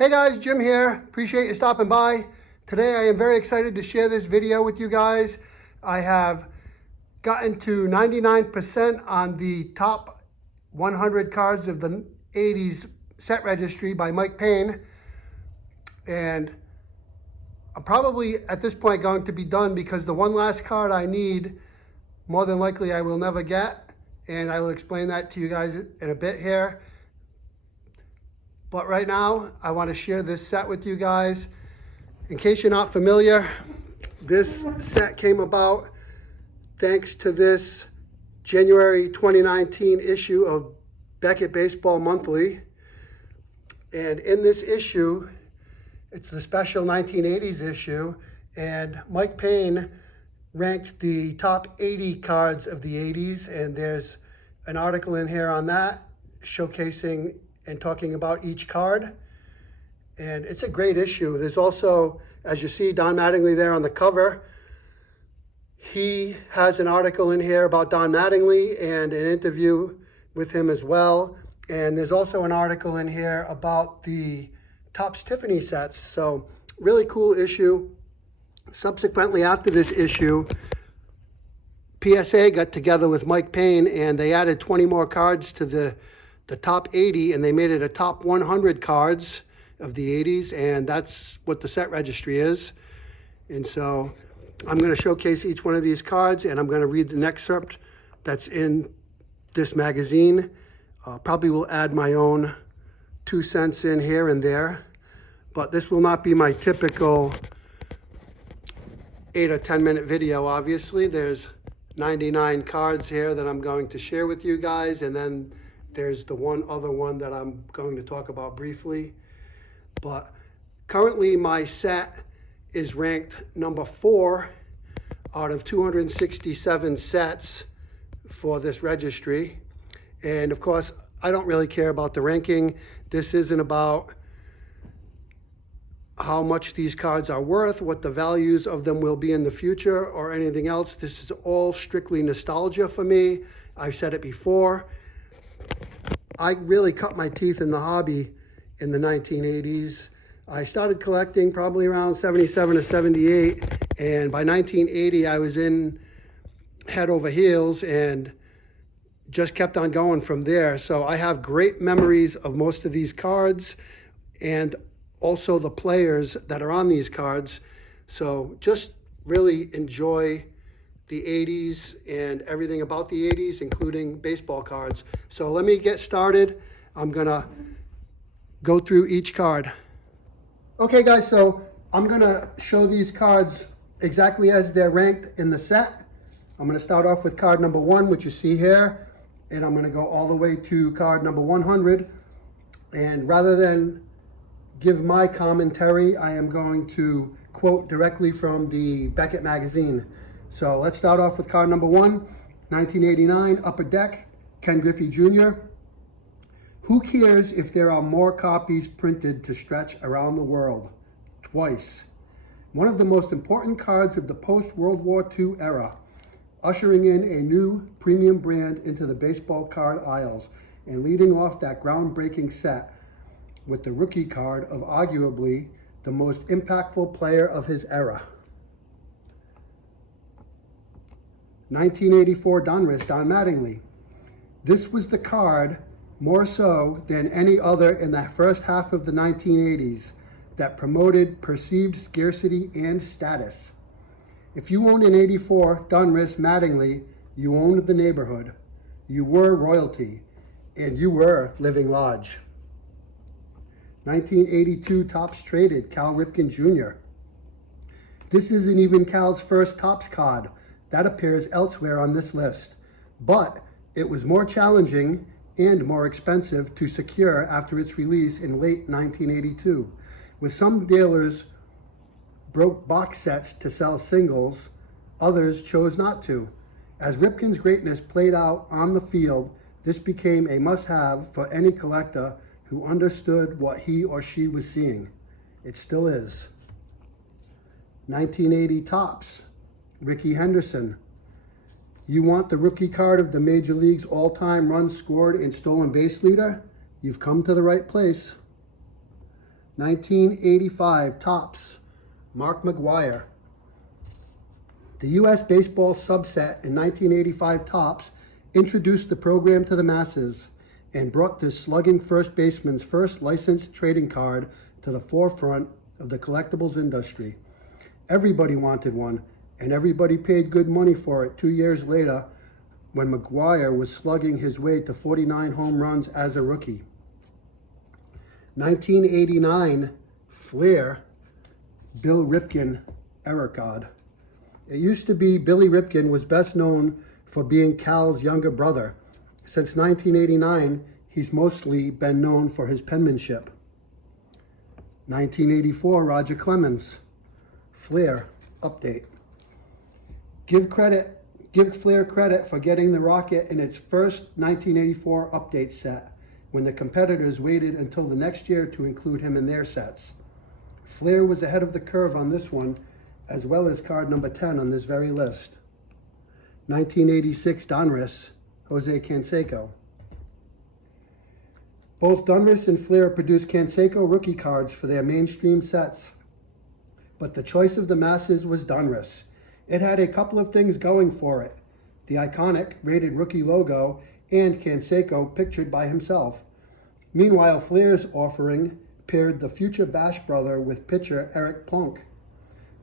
Hey guys, Jim here. Appreciate you stopping by. Today I am very excited to share this video with you guys. I have gotten to 99% on the top 100 cards of the 80s set registry by Payne. And I'm probably at this point going to be done because the one last card I need, more than likely I will never get. And I will explain that to you guys in a bit here. But right now, I want to share this set with you guys. In case you're not familiar, this set came about thanks to this January 2019 issue of Beckett Baseball Monthly. And in this issue, it's the special 1980s issue, and Payne ranked the top 80 cards of the 80s, and there's an article in here on that showcasing and talking about each card. And it's a great issue. There's also, as you see, Don Mattingly there on the cover. He has an article in here about Don Mattingly and an interview with him as well. And there's also an article in here about the Topps Tiffany sets. So really cool issue. Subsequently, after this issue, PSA got together with Payne and they added 20 more cards to the top 80, and they made it a top 100 cards of the 80s, and that's what the set registry is. And so I'm going to showcase each one of these cards, and I'm going to read the excerpt that's in this magazine. Probably will add my own 2 cents in here and there, but this will not be my typical 8 or 10 minute video. Obviously, there's 99 cards here that I'm going to share with you guys, and then there's the one other one that I'm going to talk about briefly. But currently my set is ranked number 4 out of 267 sets for this registry. And of course, I don't really care about the ranking. This isn't about how much these cards are worth, what the values of them will be in the future, or anything else. This is all strictly nostalgia for me. I've said it before. I really cut my teeth in the hobby in the 1980s. I started collecting probably around 77 to 78, and by 1980 I was in head over heels and just kept on going from there. So I have great memories of most of these cards and also the players that are on these cards. So just really enjoy the 80s and everything about the 80s, including baseball cards. So let me get started. I'm gonna go through each card. Okay guys, so I'm gonna show these cards exactly as they're ranked in the set. I'm gonna start off with card number 1, which you see here, and I'm gonna go all the way to card number 100. And rather than give my commentary, I am going to quote directly from the Beckett magazine. So let's start off with card number 1, 1989, Upper Deck, Ken Griffey Jr. Who cares if there are more copies printed to stretch around the world? Twice. One of the most important cards of the post-World War II era, ushering in a new premium brand into the baseball card aisles and leading off that groundbreaking set with the rookie card of arguably the most impactful player of his era. 1984 Donruss, Don Mattingly. This was the card, more so than any other in the first half of the 1980s, that promoted perceived scarcity and status. If you owned an 84 Donruss Mattingly, you owned the neighborhood. You were royalty, and you were living large. 1982 Topps Traded, Cal Ripken Jr. This isn't even Cal's first Topps card. That appears elsewhere on this list, but it was more challenging and more expensive to secure after its release in late 1982. With some dealers broke box sets to sell singles, others chose not to. As Ripken's greatness played out on the field, this became a must-have for any collector who understood what he or she was seeing. It still is. 1980 Topps, Rickey Henderson. You want the rookie card of the Major League's all-time runs scored and stolen base leader? You've come to the right place. 1985 Topps, Mark McGwire. The U.S. baseball subset in 1985 Topps introduced the program to the masses and brought this slugging first baseman's first licensed trading card to the forefront of the collectibles industry. Everybody wanted one, and everybody paid good money for it 2 years later when McGwire was slugging his way to 49 home runs as a rookie. 1989 Flair, Bill Ripken error card. It used to be Billy Ripken was best known for being Cal's younger brother. Since 1989, he's mostly been known for his penmanship. 1984 Roger Clemens, Flair update. Give Flair credit for getting the Rocket in its first 1984 update set, when the competitors waited until the next year to include him in their sets. Flair was ahead of the curve on this one, as well as card number 10 on this very list. 1986 Donruss, Jose Canseco. Both Donruss and Flair produced Canseco rookie cards for their mainstream sets, but the choice of the masses was Donruss. It had a couple of things going for it: the iconic rated rookie logo and Canseco pictured by himself. Meanwhile, Flair's offering paired the future Bash brother with pitcher Eric Plunk.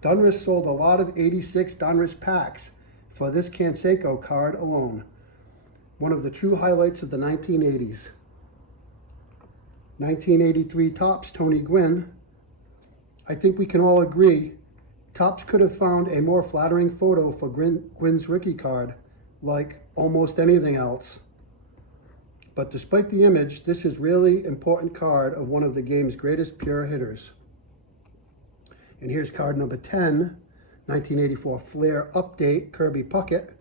Donruss sold a lot of 86 Donruss packs for this Canseco card alone. One of the true highlights of the 1980s. 1983 Topps, Tony Gwynn. I think we can all agree Topps could have found a more flattering photo for Gwynn's rookie card, like almost anything else. But despite the image, this is really important card of one of the game's greatest pure hitters. And here's card number 10, 1984 Flair update, Kirby Puckett.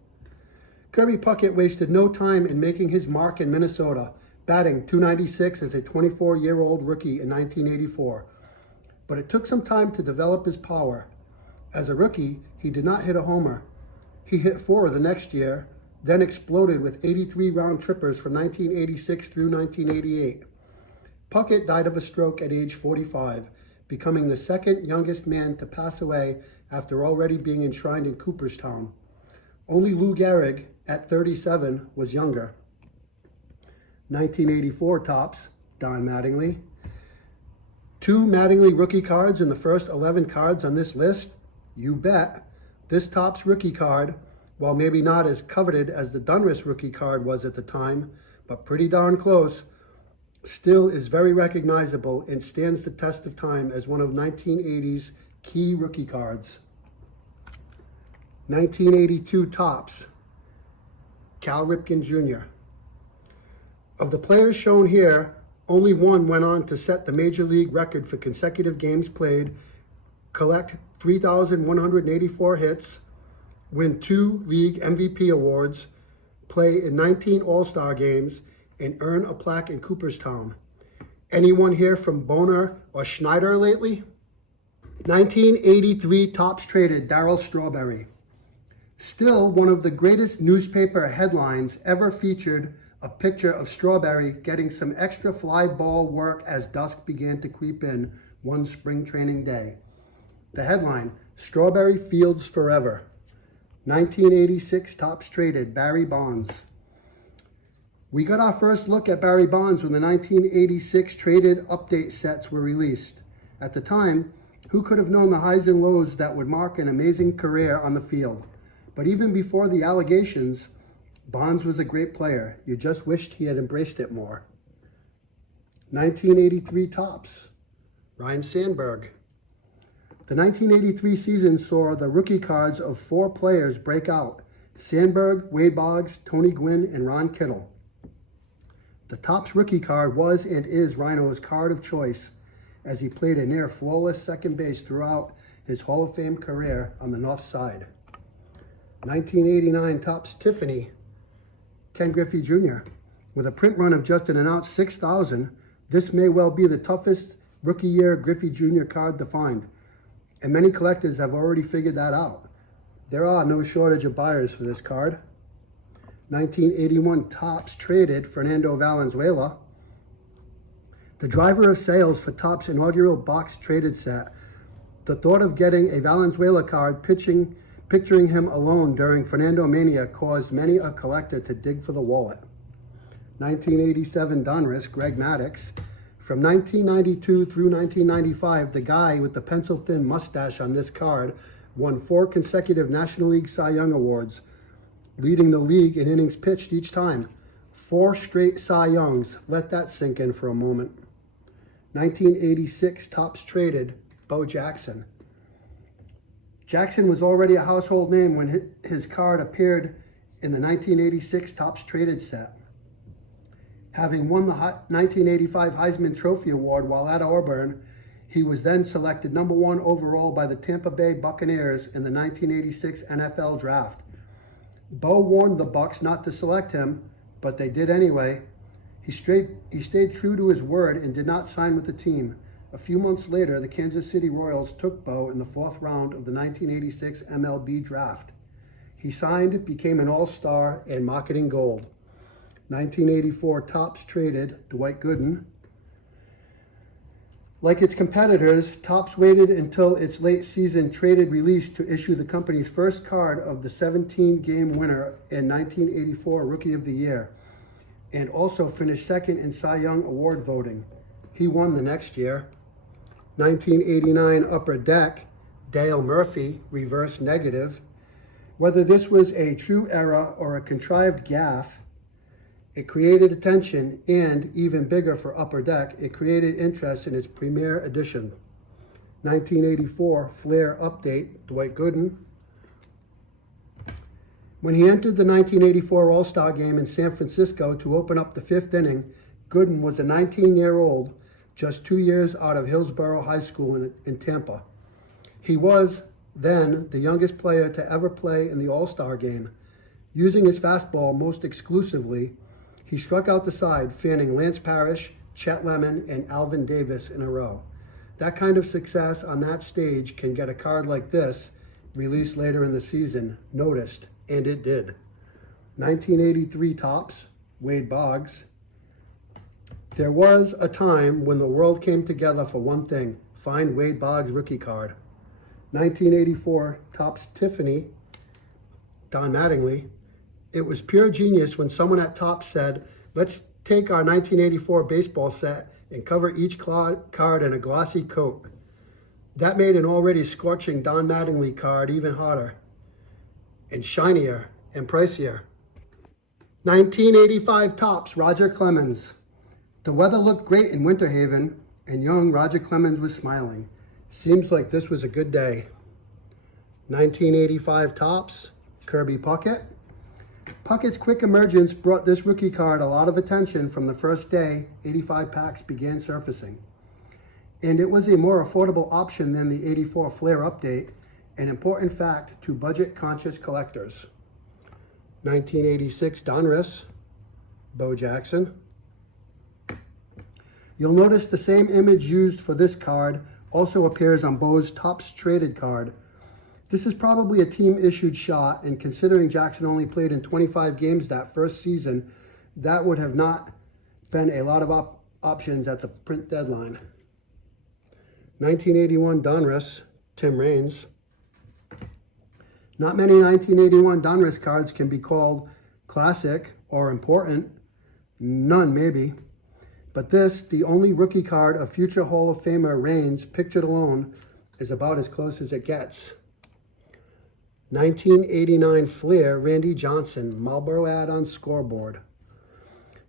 Kirby Puckett wasted no time in making his mark in Minnesota, batting .296 as a 24-year-old rookie in 1984. But it took some time to develop his power. As a rookie, he did not hit a homer. He hit 4 the next year, then exploded with 83 round trippers from 1986 through 1988. Puckett died of a stroke at age 45, becoming the second youngest man to pass away after already being enshrined in Cooperstown. Only Lou Gehrig, at 37, was younger. 1984 Topps, Don Mattingly. 2 Mattingly rookie cards in the first 11 cards on this list? You bet. This Topps rookie card, while maybe not as coveted as the Donruss rookie card was at the time, but pretty darn close, still is very recognizable and stands the test of time as one of 1980's key rookie cards. 1982 Topps, Cal Ripken Jr. Of the players shown here, only one went on to set the major league record for consecutive games played, collect 3,184 hits, win 2 league MVP awards, play in 19 All-Star games, and earn a plaque in Cooperstown. Anyone here from Boner or Schneider lately? 1983 Topps traded Darryl Strawberry. Still, one of the greatest newspaper headlines ever featured a picture of Strawberry getting some extra fly ball work as dusk began to creep in one spring training day. The headline, Strawberry Fields Forever. 1986 Topps traded Barry Bonds. We got our first look at Barry Bonds when the 1986 traded update sets were released. At the time, who could have known the highs and lows that would mark an amazing career on the field? But even before the allegations, Bonds was a great player. You just wished he had embraced it more. 1983 Topps, Ryne Sandberg. The 1983 season saw the rookie cards of 4 players break out: Sandberg, Wade Boggs, Tony Gwynn, and Ron Kittle. The Topps rookie card was and is Rhino's card of choice, as he played a near flawless second base throughout his Hall of Fame career on the north side. 1989 Topps Tiffany, Ken Griffey Jr. With a print run of just an announced 6,000, this may well be the toughest rookie year Griffey Jr. card to find, and many collectors have already figured that out. There are no shortage of buyers for this card. 1981 Topps traded Fernando Valenzuela. The driver of sales for Topps' inaugural box traded set. The thought of getting a Valenzuela card picturing him alone during Fernando Mania caused many a collector to dig for the wallet. 1987 Donruss, Greg Maddux. From 1992 through 1995, the guy with the pencil-thin mustache on this card won 4 consecutive National League Cy Young Awards, leading the league in innings pitched each time. 4 straight Cy Youngs. Let that sink in for a moment. 1986 Topps traded, Bo Jackson. Jackson was already a household name when his card appeared in the 1986 Topps traded set. Having won the 1985 Heisman Trophy Award while at Auburn, he was then selected number 1 overall by the Tampa Bay Buccaneers in the 1986 NFL Draft. Bo warned the Bucs not to select him, but they did anyway. He stayed true to his word and did not sign with the team. A few months later, the Kansas City Royals took Bo in the 4th round of the 1986 MLB Draft. He signed, became an All-Star, and marketing gold. 1984 Topps traded, Dwight Gooden. Like its competitors, Topps waited until its late season traded release to issue the company's first card of the 17-game winner in 1984 Rookie of the Year, and also finished second in Cy Young Award voting. He won the next year. 1989 Upper Deck, Dale Murphy, reverse negative. Whether this was a true error or a contrived gaffe, it created attention, and, even bigger for Upper Deck, it created interest in its premiere edition. 1984 Flair Update, Dwight Gooden. When he entered the 1984 All-Star Game in San Francisco to open up the 5th inning, Gooden was a 19-year-old, just 2 years out of Hillsborough High School in Tampa. He was, then, the youngest player to ever play in the All-Star Game. Using his fastball most exclusively, he struck out the side, fanning Lance Parrish, Chet Lemon, and Alvin Davis in a row. That kind of success on that stage can get a card like this, released later in the season, noticed, and it did. 1983 Topps, Wade Boggs. There was a time when the world came together for one thing: find Wade Boggs' rookie card. 1984 Topps Tiffany, Don Mattingly. It was pure genius when someone at Topps said, let's take our 1984 baseball set and cover each card in a glossy coat. That made an already scorching Don Mattingly card even hotter and shinier and pricier. 1985 Topps, Roger Clemens. The weather looked great in Winter Haven, and young Roger Clemens was smiling. Seems like this was a good day. 1985 Topps, Kirby Puckett. Puckett's quick emergence brought this rookie card a lot of attention from the first day 85 packs began surfacing. And it was a more affordable option than the 84 Flair Update, an important fact to budget-conscious collectors. 1986 Donruss, Bo Jackson. You'll notice the same image used for this card also appears on Bo's Topps traded card. This is probably a team-issued shot, and considering Jackson only played in 25 games that first season, that would have not been a lot of options at the print deadline. 1981 Donruss, Tim Raines. Not many 1981 Donruss cards can be called classic or important. None, maybe. But this, the only rookie card of future Hall of Famer Raines, pictured alone, is about as close as it gets. 1989 Flair, Randy Johnson, Marlboro ad on scoreboard.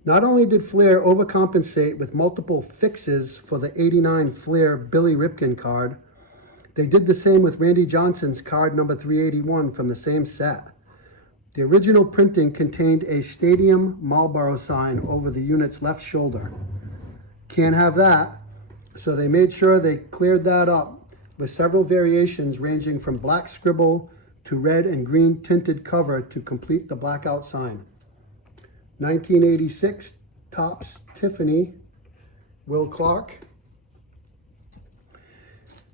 Not only did Flair overcompensate with multiple fixes for the 89 Flair Billy Ripken card, they did the same with Randy Johnson's card number 381 from the same set. The original printing contained a Stadium Marlboro sign over the unit's left shoulder. Can't have that, so they made sure they cleared that up with several variations ranging from black scribble to red and green tinted cover to complete the blackout sign. 1986 Topps Tiffany, Will Clark.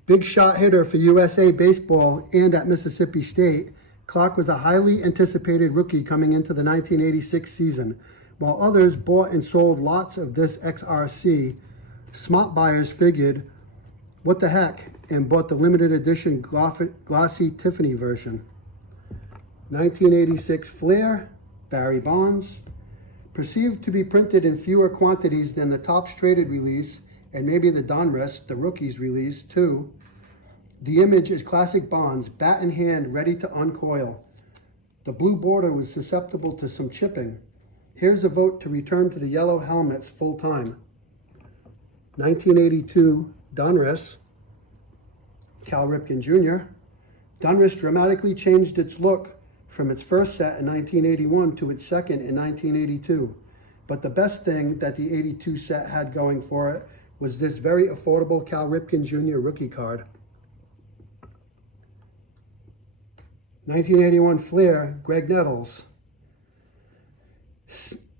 Big shot hitter for USA Baseball and at Mississippi State, Clark was a highly anticipated rookie coming into the 1986 season. While others bought and sold lots of this XRC, Smart buyers figured, what the heck, and bought the limited edition glossy Tiffany version. 1986 Flair, Barry Bonds. Perceived to be printed in fewer quantities than the Topps Traded release, and maybe the Donruss, the rookies release, too. The image is classic Bonds, bat in hand, ready to uncoil. The blue border was susceptible to some chipping. Here's a vote to return to the yellow helmets full time. 1982 Donruss, Cal Ripken Jr. Donruss dramatically changed its look from its first set in 1981 to its second in 1982. But the best thing that the 82 set had going for it was this very affordable Cal Ripken Jr. rookie card. 1981 Flair, Greg Nettles.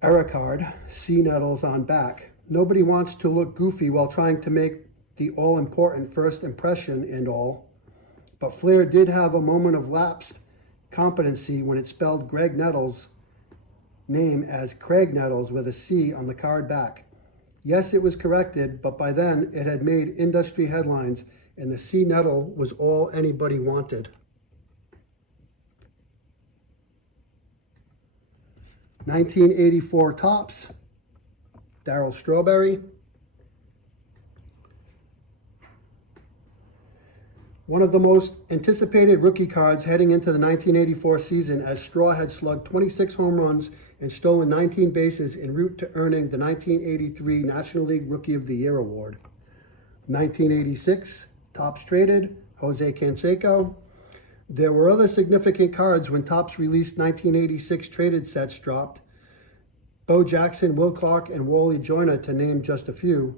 Era card, C Nettles on back. Nobody wants to look goofy while trying to make the all-important first impression and all. But Flair did have a moment of lapsed competency when it spelled Greg Nettles' name as Craig Nettles with a C on the card back. Yes, it was corrected, but by then it had made industry headlines, and the C Nettle was all anybody wanted. 1984 Topps, Darryl Strawberry. One of the most anticipated rookie cards heading into the 1984 season, as Straw had slugged 26 home runs and stolen 19 bases en route to earning the 1983 National League Rookie of the Year award. 1986, Topps Traded, Jose Canseco. There were other significant cards when Topps released 1986 traded sets dropped. Bo Jackson, Will Clark, and Wally Joyner, to name just a few.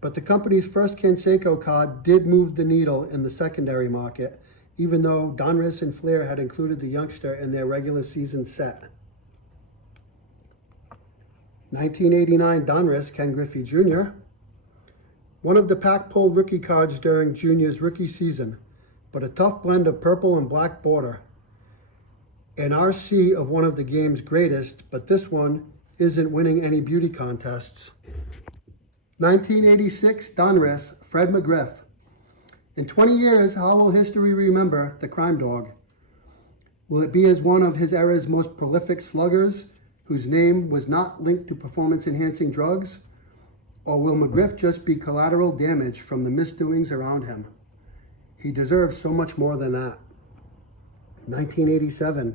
But the company's first Canseco card did move the needle in the secondary market, even though Donruss and Flair had included the youngster in their regular season set. 1989 Donruss, Ken Griffey Jr. One of the pack-pulled rookie cards during Jr.'s rookie season, but a tough blend of purple and black border. An RC of one of the game's greatest, but this one isn't winning any beauty contests. 1986 Donruss, Fred McGriff. In 20 years, how will history remember the crime dog? Will it be as one of his era's most prolific sluggers, whose name was not linked to performance-enhancing drugs? Or will McGriff just be collateral damage from the misdoings around him? He deserves so much more than that. 1987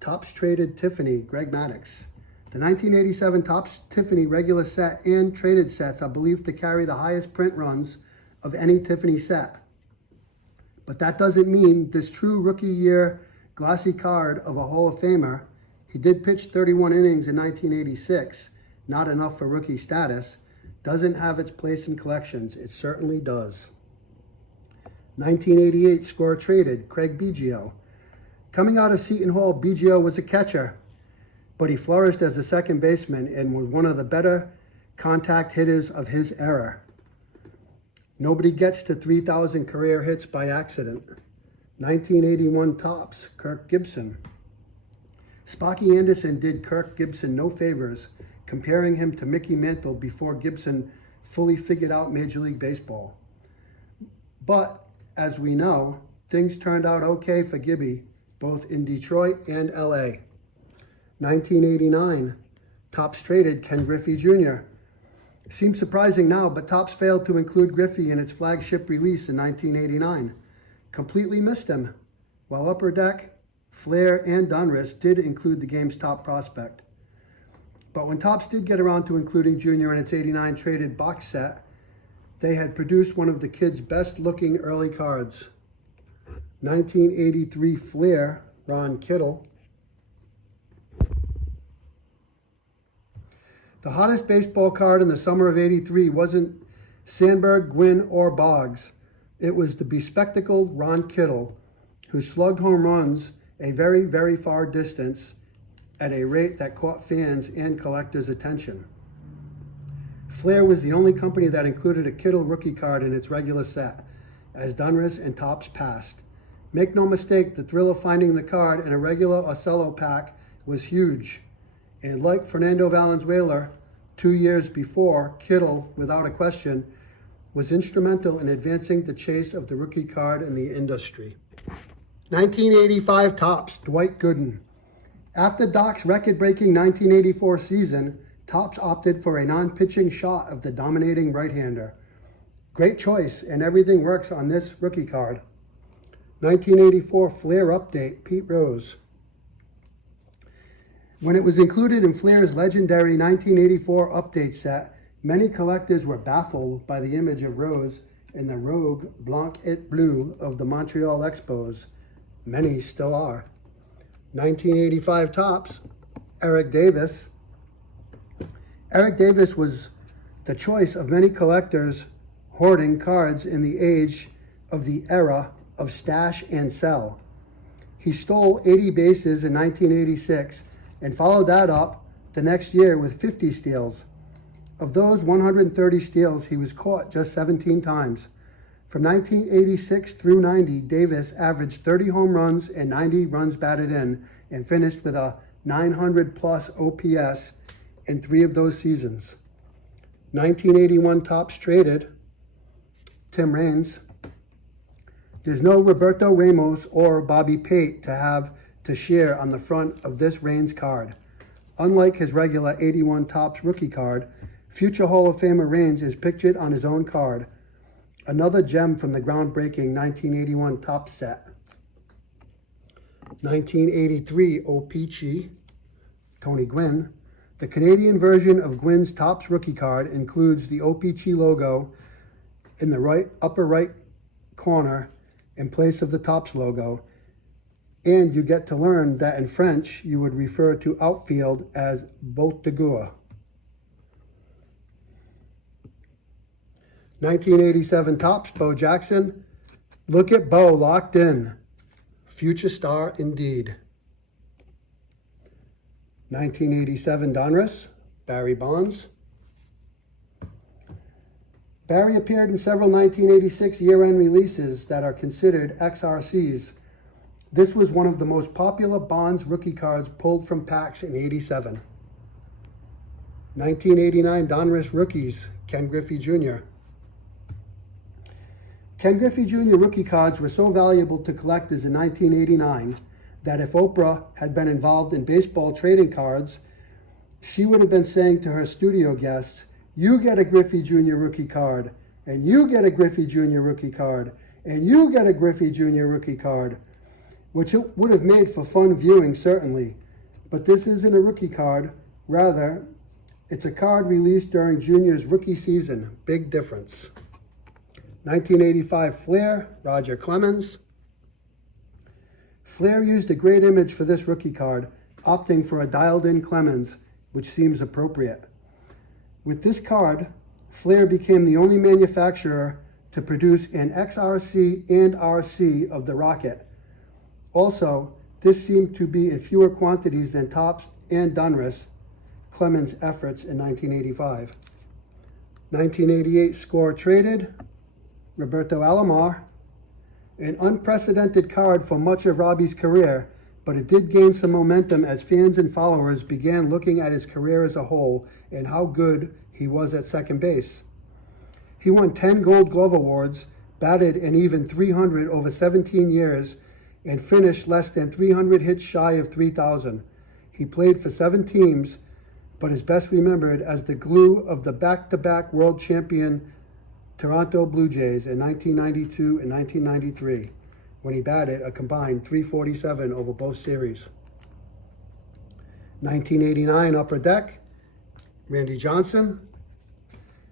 Topps Traded Tiffany, Greg Maddux. The 1987 Topps Tiffany regular set and traded sets are believed to carry the highest print runs of any Tiffany set. But that doesn't mean this true rookie year glossy card of a Hall of Famer, he did pitch 31 innings in 1986, not enough for rookie status, doesn't have its place in collections. It certainly does. 1988 Score Traded, Craig Biggio. Coming out of Seton Hall, Biggio was a catcher, but he flourished as a second baseman and was one of the better contact hitters of his era. Nobody gets to 3,000 career hits by accident. 1981 Topps, Kirk Gibson. Sparky Anderson did Kirk Gibson no favors, comparing him to Mickey Mantle before Gibson fully figured out Major League Baseball. But, as we know, things turned out okay for Gibby, both in Detroit and LA. 1989, Topps Traded, Ken Griffey Jr. Seems surprising now, but Topps failed to include Griffey in its flagship release in 1989. Completely missed him, while Upper Deck, Flair, and Donruss did include the game's top prospect. But when Topps did get around to including Jr. in its 89 traded box set, they had produced one of the kid's best-looking early cards. 1983 Flair, Ron Kittle. The hottest baseball card in the summer of '83 wasn't Sandberg, Gwynn, or Boggs. It was the bespectacled Ron Kittle, who slugged home runs a very, very far distance at a rate that caught fans and collectors' attention. Flair was the only company that included a Kittle rookie card in its regular set, as Donruss and Topps passed. Make no mistake, the thrill of finding the card in a regular Ocello pack was huge. And like Fernando Valenzuela, 2 years before, Kittle, without a question, was instrumental in advancing the chase of the rookie card in the industry. 1985 Topps, Dwight Gooden. After Doc's record-breaking 1984 season, Topps opted for a non-pitching shot of the dominating right-hander. Great choice, and everything works on this rookie card. 1984 Flair Update, Pete Rose. When it was included in Flair's legendary 1984 update set, many collectors were baffled by the image of Rose in the Rogue Blanc et Bleu of the Montreal Expos. Many still are. 1985 Topps, Eric Davis. Eric Davis was the choice of many collectors hoarding cards in the age of the era of stash and sell. He stole 80 bases in 1986 and followed that up the next year with 50 steals. Of those 130 steals, he was caught just 17 times. From 1986 through 90, Davis averaged 30 home runs and 90 runs batted in and finished with a 900-plus OPS in 3 of those seasons. 1981 Topps traded, Tim Raines. There's no Roberto Ramos or Bobby Pate to have to share on the front of this Raines card. Unlike his regular 81 Topps rookie card, future Hall of Famer Raines is pictured on his own card. Another gem from the groundbreaking 1981 Topps set. 1983 O-Pee-Chee, Tony Gwynn. The Canadian version of Gwynn's Topps rookie card includes the O-Pee-Chee logo in the upper right corner in place of the Topps logo, and you get to learn that in French you would refer to outfield as Botte de Gour. 1987 Topps, Bo Jackson. Look at Bo locked in. Future star indeed. 1987 Donruss, Barry Bonds. Barry appeared in several 1986 year-end releases that are considered XRCs. This was one of the most popular Bonds rookie cards pulled from packs in '87. 1989 Donruss Rookies, Ken Griffey Jr. Ken Griffey Jr. rookie cards were so valuable to collectors in 1989 that if Oprah had been involved in baseball trading cards, she would have been saying to her studio guests, "You get a Griffey Jr. rookie card, and you get a Griffey Jr. rookie card, and you get a Griffey Jr. rookie card," which it would have made for fun viewing, certainly. But this isn't a rookie card. Rather, it's a card released during Junior's rookie season. Big difference. 1985 Flair, Roger Clemens. Flair used a great image for this rookie card, opting for a dialed-in Clemens, which seems appropriate. With this card, Flair became the only manufacturer to produce an XRC and RC of the Rocket. Also, this seemed to be in fewer quantities than Topps and Donruss, Clemens' efforts in 1985. 1988 Score Traded, Roberto Alomar. An unprecedented card for much of Robbie's career, but it did gain some momentum as fans and followers began looking at his career as a whole and how good he was at second base. He won 10 Gold Glove Awards, batted an even .300 over 17 years, and finished less than 300 hits shy of 3,000. He played for 7 teams, but is best remembered as the glue of the back-to-back world champion Toronto Blue Jays in 1992 and 1993, when he batted a combined .347 over both series. 1989 Upper Deck, Randy Johnson.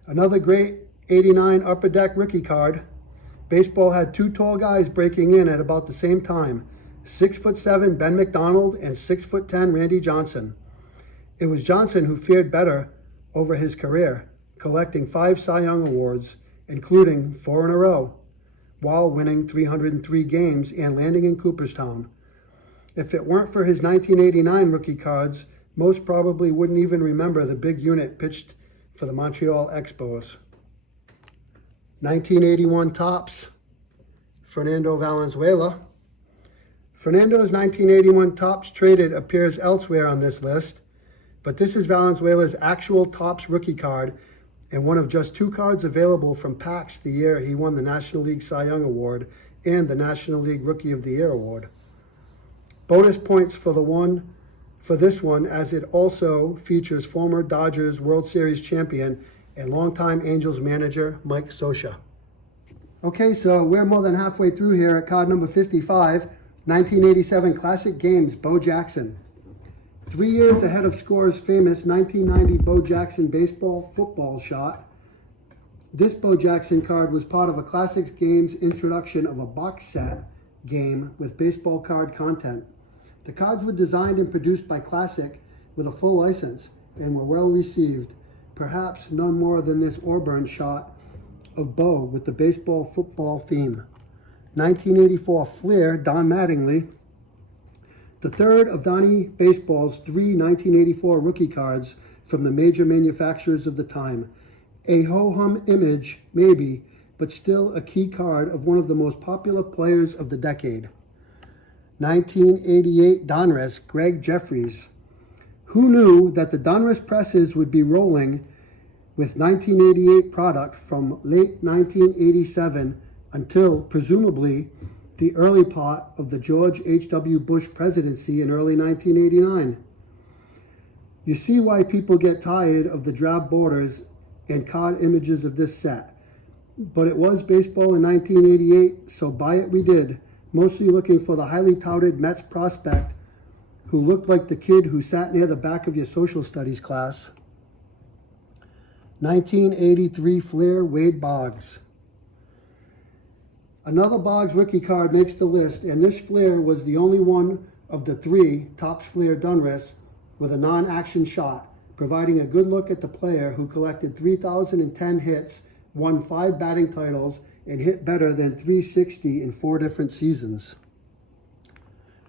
Another great 89 Upper Deck rookie card. Baseball had 2 tall guys breaking in at about the same time, 6'7" Ben McDonald and 6'10" Randy Johnson. It was Johnson who fared better over his career, collecting 5 Cy Young Awards, including 4 in a row, while winning 303 games and landing in Cooperstown. If it weren't for his 1989 rookie cards, most probably wouldn't even remember the big unit pitched for the Montreal Expos. 1981 Topps, Fernando Valenzuela. Fernando's 1981 Topps traded appears elsewhere on this list, But this is Valenzuela's actual Topps rookie card and one of just 2 cards available from packs the year he won the National League Cy Young Award and the National League Rookie of the Year Award. Bonus points for this one, as it also features former Dodgers World Series champion and longtime Angels manager Mike Scioscia. Okay, so we're more than halfway through here at card number 55, 1987 Classic Games, Bo Jackson. 3 years ahead of Score's famous 1990 Bo Jackson baseball football shot, this Bo Jackson card was part of a Classics Games introduction of a box set game with baseball card content. The cards were designed and produced by Classic with a full license and were well received, perhaps none more than this Auburn shot of Bo with the baseball football theme. 1984 Flair, Don Mattingly. The third of Donnie Baseball's 3 1984 rookie cards from the major manufacturers of the time. A ho-hum image, maybe, but still a key card of one of the most popular players of the decade. 1988 Donruss, Greg Jeffries. Who knew that the Donruss presses would be rolling with 1988 product from late 1987 until, presumably, the early part of the George H.W. Bush presidency in early 1989. You see why people get tired of the drab borders and card images of this set. But it was baseball in 1988, so buy it we did, mostly looking for the highly touted Mets prospect who looked like the kid who sat near the back of your social studies class. 1983 Flair, Wade Boggs. Another Boggs rookie card makes the list, and this Flair was the only one of the 3 Topps Flair Donruss with a non-action shot, providing a good look at the player who collected 3,010 hits, won 5 batting titles, and hit better than .360 in 4 different seasons.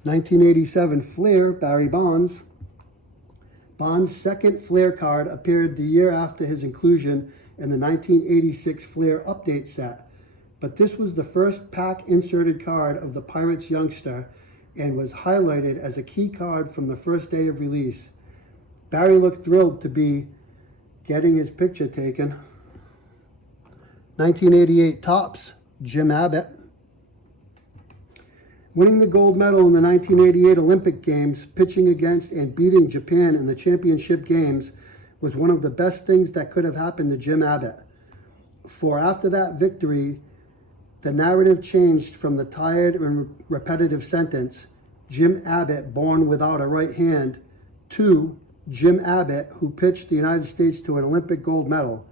1987 Flair, Barry Bonds. Bonds' second Flair card appeared the year after his inclusion in the 1986 Flair update set, but this was the first pack-inserted card of the Pirates youngster and was highlighted as a key card from the first day of release. Barry looked thrilled to be getting his picture taken. 1988 Topps, Jim Abbott. Winning the gold medal in the 1988 Olympic Games, pitching against and beating Japan in the championship games was one of the best things that could have happened to Jim Abbott. For after that victory, the narrative changed from the tired and repetitive sentence, Jim Abbott born without a right hand, to Jim Abbott who pitched the United States to an Olympic gold medal.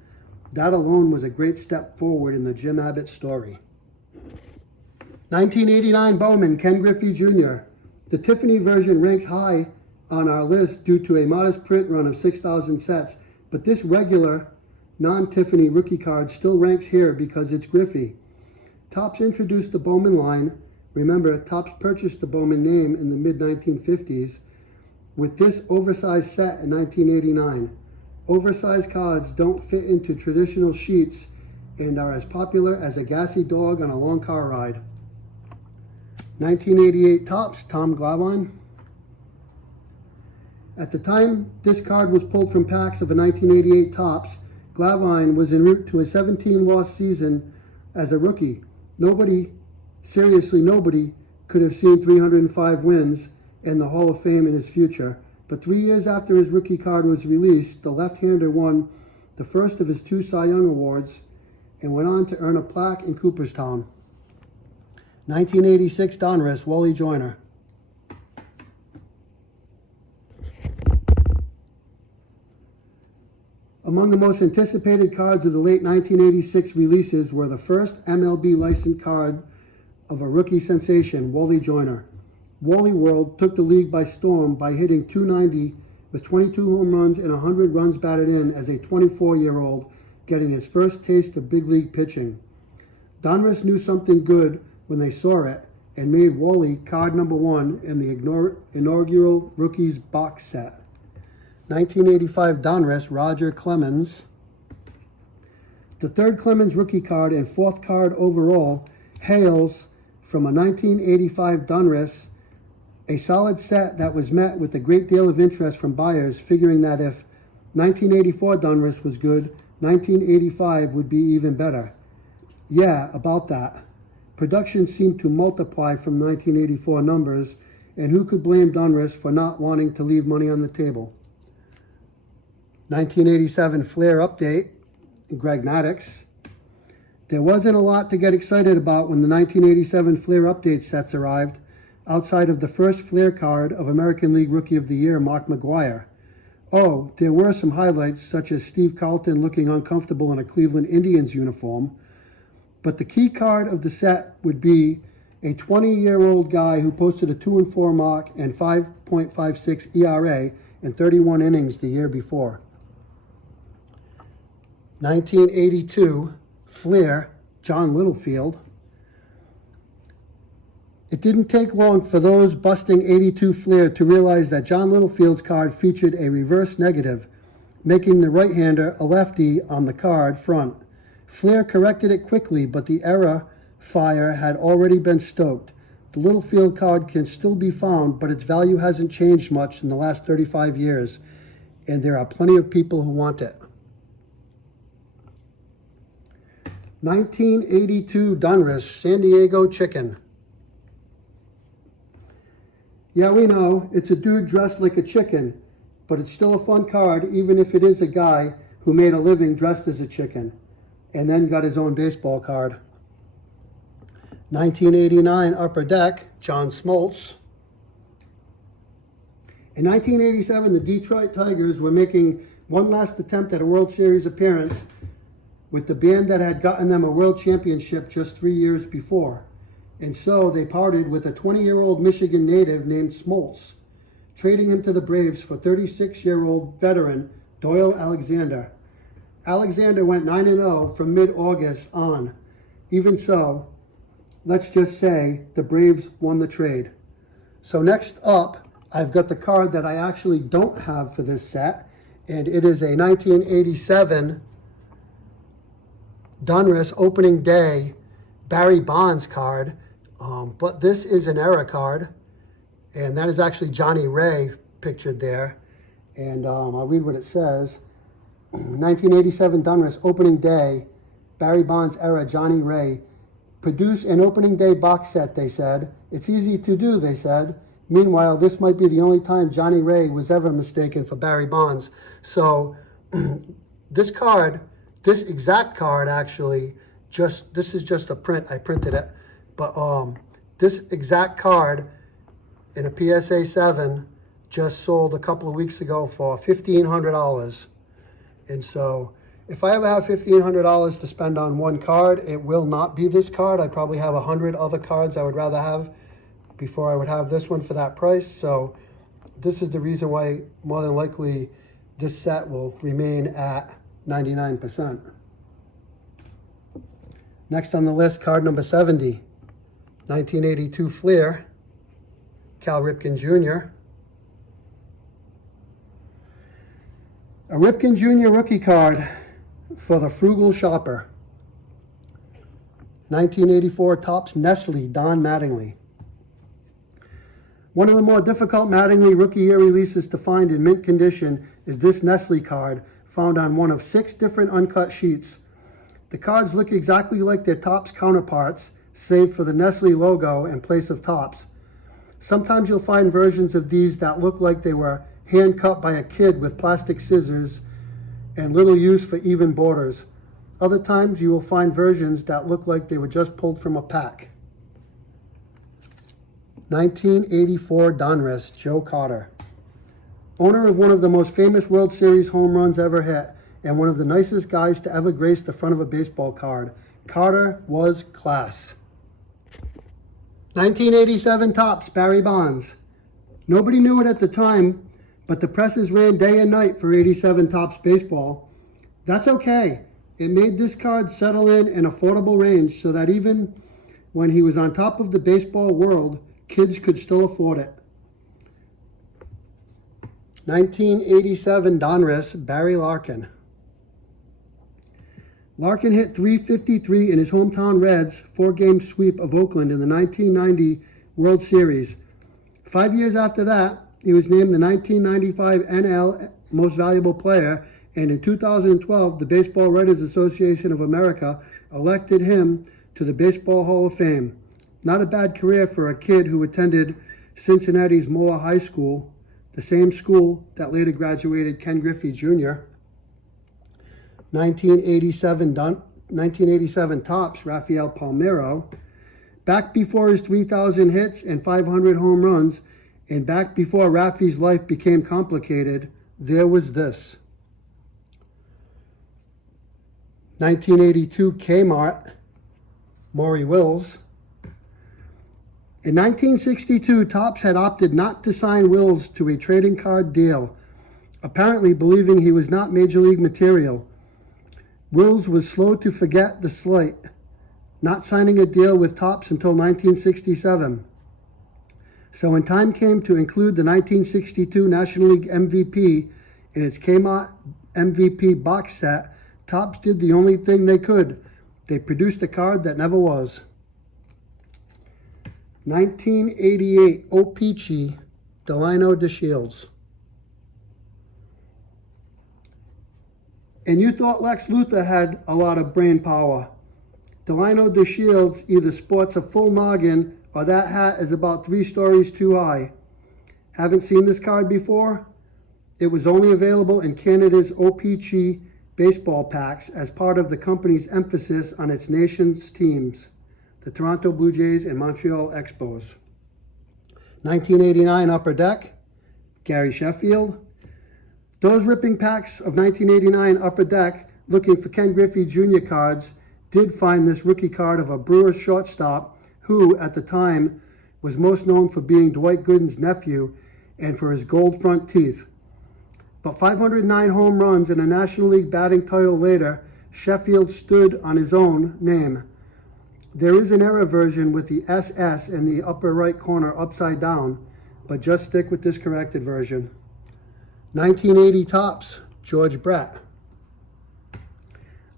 That alone was a great step forward in the Jim Abbott story. 1989 Bowman, Ken Griffey Jr. The Tiffany version ranks high on our list due to a modest print run of 6,000 sets, but this regular, non-Tiffany rookie card still ranks here because it's Griffey. Topps introduced the Bowman line. Remember, Topps purchased the Bowman name in the mid-1950s with this oversized set in 1989. Oversized cards don't fit into traditional sheets and are as popular as a gassy dog on a long car ride. 1988 Topps, Tom Glavine. At the time this card was pulled from packs of a 1988 Topps, Glavine was en route to a 17-loss season as a rookie. Nobody, seriously nobody, could have seen 305 wins and the Hall of Fame in his future. But 3 years after his rookie card was released, the left-hander won the first of his 2 Cy Young Awards and went on to earn a plaque in Cooperstown. 1986 Donruss, Wally Joyner. Among the most anticipated cards of the late 1986 releases were the first MLB licensed card of a rookie sensation, Wally Joyner. Wally World took the league by storm by hitting .290 with 22 home runs and 100 runs batted in as a 24-year-old, getting his first taste of big league pitching. Donruss knew something good when they saw it and made Wally card number 1 in the inaugural Rookies box set. 1985 Donruss, Roger Clemens. The third Clemens rookie card and 4th card overall hails from a 1985 Donruss A solid set that was met with a great deal of interest from buyers, figuring that if 1984 Donruss was good, 1985 would be even better. Yeah, about that. Production seemed to multiply from 1984 numbers, and who could blame Donruss for not wanting to leave money on the table? 1987 Flair update, Greg Maddox. There wasn't a lot to get excited about when the 1987 Flair update sets arrived, outside of the first Flair card of American League Rookie of the Year, Mark McGwire. Oh, there were some highlights, such as Steve Carlton looking uncomfortable in a Cleveland Indians uniform, but the key card of the set would be a 20-year-old guy who posted a 2-4 mark and 5.56 ERA in 31 innings the year before. 1982 Flair, John Littlefield. It didn't take long for those busting 82 Flair to realize that John Littlefield's card featured a reverse negative, making the right-hander a lefty on the card front. Flair corrected it quickly, but the error fire had already been stoked. The Littlefield card can still be found, but its value hasn't changed much in the last 35 years, and there are plenty of people who want it. 1982 Donruss, San Diego Chicken. Yeah, we know, it's a dude dressed like a chicken, but it's still a fun card, even if it is a guy who made a living dressed as a chicken, and then got his own baseball card. 1989 Upper Deck, John Smoltz. In 1987, the Detroit Tigers were making one last attempt at a World Series appearance with the band that had gotten them a world championship just 3 years before. And so they parted with a 20-year-old Michigan native named Smoltz, trading him to the Braves for 36-year-old veteran Doyle Alexander. Alexander went 9-0 from mid-August on. Even so, let's just say the Braves won the trade. So next up, I've got the card that I actually don't have for this set, and it is a 1987 Donruss opening day Barry Bonds card, but this is an error card, and that is actually Johnny Ray pictured there. And I'll read what it says. 1987 Donruss opening day Barry Bonds era Johnny Ray. Produce an opening day box set, they said. It's easy to do, they said. Meanwhile, this might be the only time Johnny Ray was ever mistaken for Barry Bonds. So this card, this exact card actually, this is just a print. I printed it. But this exact card in a PSA 7 just sold a couple of weeks ago for $1,500. And so if I ever have $1,500 to spend on one card, it will not be this card. I probably have 100 other cards I would rather have before I would have this one for that price. So this is the reason why more than likely this set will remain at 99%. Next on the list, card number 70, 1982 Flair, Cal Ripken Jr. A Ripken Jr. rookie card for the frugal shopper. 1984 Topps Nestle, Don Mattingly. One of the more difficult Mattingly rookie year releases to find in mint condition is this Nestle card, found on one of 6 different uncut sheets. The cards look exactly like their Topps counterparts, save for the Nestle logo in place of Topps. Sometimes you'll find versions of these that look like they were hand cut by a kid with plastic scissors and little use for even borders. Other times you will find versions that look like they were just pulled from a pack. 1984 Donruss, Joe Carter. Owner of one of the most famous World Series home runs ever hit, and one of the nicest guys to ever grace the front of a baseball card. Carter was class. 1987 Topps, Barry Bonds. Nobody knew it at the time, but the presses ran day and night for 87 Topps baseball. That's okay. It made this card settle in an affordable range so that even when he was on top of the baseball world, kids could still afford it. 1987 Donruss, Barry Larkin. Larkin hit .353 in his hometown Reds' 4-game sweep of Oakland in the 1990 World Series. 5 years after that, he was named the 1995 NL Most Valuable Player, and in 2012, the Baseball Writers Association of America elected him to the Baseball Hall of Fame. Not a bad career for a kid who attended Cincinnati's Moore High School, the same school that later graduated Ken Griffey Jr. 1987 Topps, Rafael Palmeiro. Back before his 3,000 hits and 500 home runs, and back before Rafi's life became complicated, there was this. 1982 Kmart, Maury Wills. In 1962, Topps had opted not to sign Wills to a trading card deal, apparently believing he was not Major League material. Wills was slow to forget the slight, not signing a deal with Topps until 1967. So when time came to include the 1962 National League MVP in its Kmart MVP box set, Topps did the only thing they could. They produced a card that never was. 1988 O-Pee-Chee, Delino DeShields. And you thought Lex Luthor had a lot of brain power. Delino DeShields either sports a full noggin or that hat is about 3 stories too high. Haven't seen this card before? It was only available in Canada's O-Pee-Chee baseball packs as part of the company's emphasis on its nation's teams, the Toronto Blue Jays and Montreal Expos. 1989 Upper Deck, Gary Sheffield. Those ripping packs of 1989 Upper Deck looking for Ken Griffey Jr. cards did find this rookie card of a Brewers shortstop who, at the time, was most known for being Dwight Gooden's nephew and for his gold front teeth. But 509 home runs and a National League batting title later, Sheffield stood on his own name. There is an error version with the SS in the upper right corner upside down, but just stick with this corrected version. 1980 Topps, George Brett.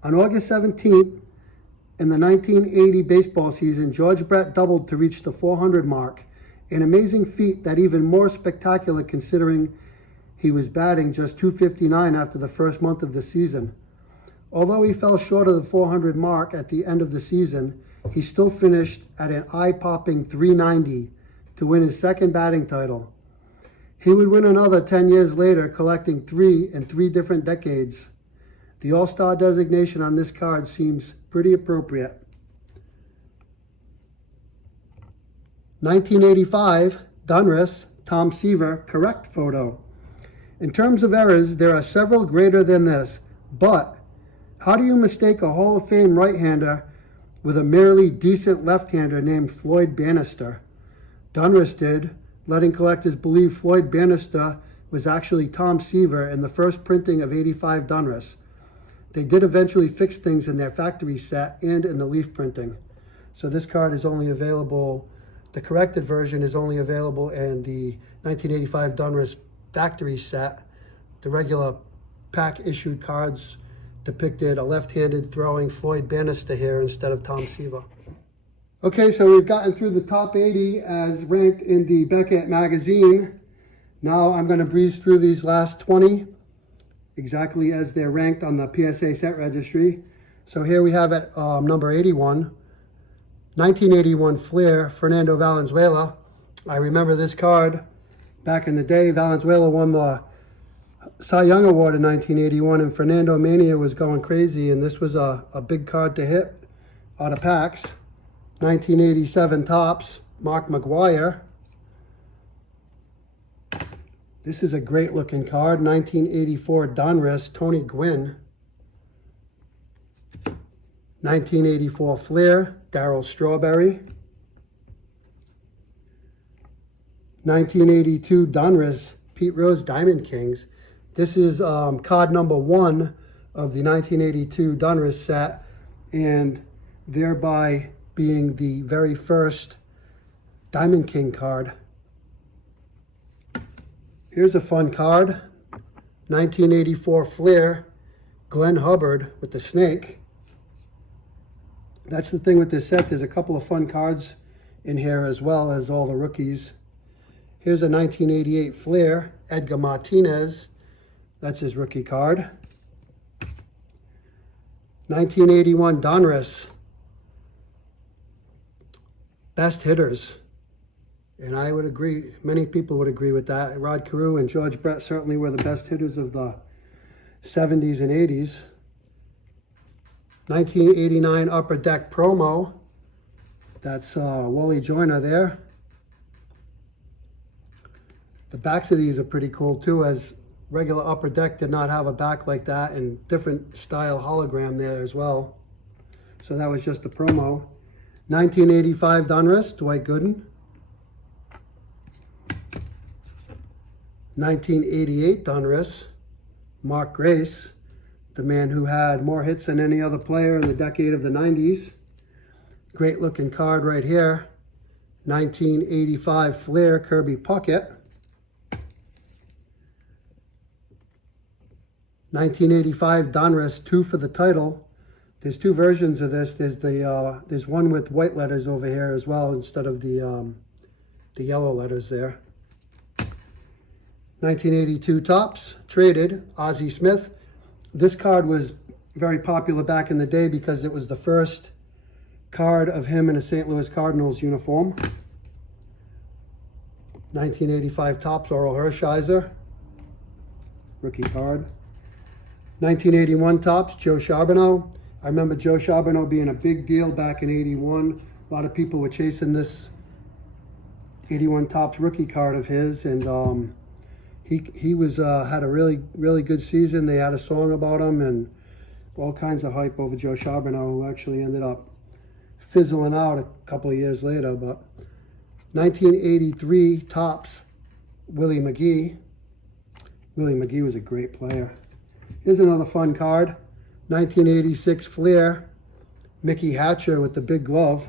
On August 17th, in the 1980 baseball season, George Brett doubled to reach the 400 mark, an amazing feat that even more spectacular considering he was batting just .259 after the first month of the season. Although he fell short of the 400 mark at the end of the season, he still finished at an eye-popping .390 to win his second batting title. He would win another 10 years later, collecting 3 in 3 different decades. The All-Star designation on this card seems pretty appropriate. 1985, Donruss, Tom Seaver, correct photo. In terms of errors, there are several greater than this, but how do you mistake a Hall of Fame right-hander with a merely decent left-hander named Floyd Bannister? Donruss did, letting collectors believe Floyd Bannister was actually Tom Seaver in the first printing of 85 Donruss. They did eventually fix things in their factory set and in the leaf printing. So this card is only available, the corrected version is only available in the 1985 Donruss factory set. The regular pack issued cards depicted a left-handed throwing Floyd Bannister here instead of Tom Seaver. Okay, so we've gotten through the top 80 as ranked in the Beckett magazine. Now I'm going to breeze through these last 20 exactly as they're ranked on the PSA set registry. So here we have at number 81, 1981 Flair, Fernando Valenzuela. I remember this card back in the day. Valenzuela won the Cy Young Award in 1981, and Fernando Mania was going crazy, and this was a big card to hit out of packs. 1987 Topps, Mark McGwire. This is a great looking card. 1984 Donruss, Tony Gwynn. 1984 Flair, Darryl Strawberry. 1982 Donruss, Pete Rose Diamond Kings. This is card number 1 of the 1982 Donruss set, and thereby being the very first Diamond King card. Here's a fun card. 1984 Flair, Glenn Hubbard with the snake. That's the thing with this set. There's a couple of fun cards in here as well as all the rookies. Here's a 1988 Flair, Edgar Martinez. That's his rookie card. 1981 Donruss. Best hitters. And I would agree, many people would agree with that. Rod Carew and George Brett certainly were the best hitters of the 70s and 80s. 1989 Upper Deck promo. That's Wally Joyner there. The backs of these are pretty cool too, as regular Upper Deck did not have a back like that, and different style hologram there as well. So that was just a promo. 1985 Donruss, Dwight Gooden. 1988 Donruss, Mark Grace, the man who had more hits than any other player in the decade of the 90s. Great looking card right here. 1985 Flair Kirby Puckett. 1985 Donruss, 2 for the title. There's 2 versions of this. There's one with white letters over here as well instead of the yellow letters there. 1982 Topps, traded, Ozzie Smith. This card was very popular back in the day because it was the first card of him in a St. Louis Cardinals uniform. 1985 Topps, Oral Hershiser, rookie card. 1981 Topps, Joe Charbonneau. I remember Joe Charbonneau being a big deal back in 81. A lot of people were chasing this 81 Topps rookie card of his, and he was had a really good season. They had a song about him and all kinds of hype over Joe Charbonneau, who actually ended up fizzling out a couple of years later. But 1983 Topps, Willie McGee. Willie McGee was a great player. Here's another fun card. 1986 Flair, Mickey Hatcher with the big glove.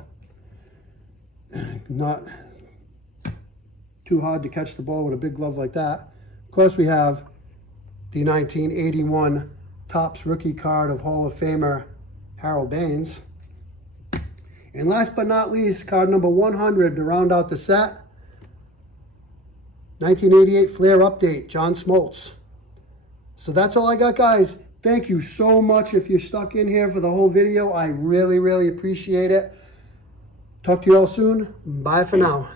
Not too hard to catch the ball with a big glove like that. Of course, we have the 1981 Topps rookie card of Hall of Famer Harold Baines. And last but not least, card number 100 to round out the set. 1988 Flair update, John Smoltz. So that's all I got, guys. Thank you so much if you're stuck in here for the whole video. I really appreciate it. Talk to you all soon. Bye for now.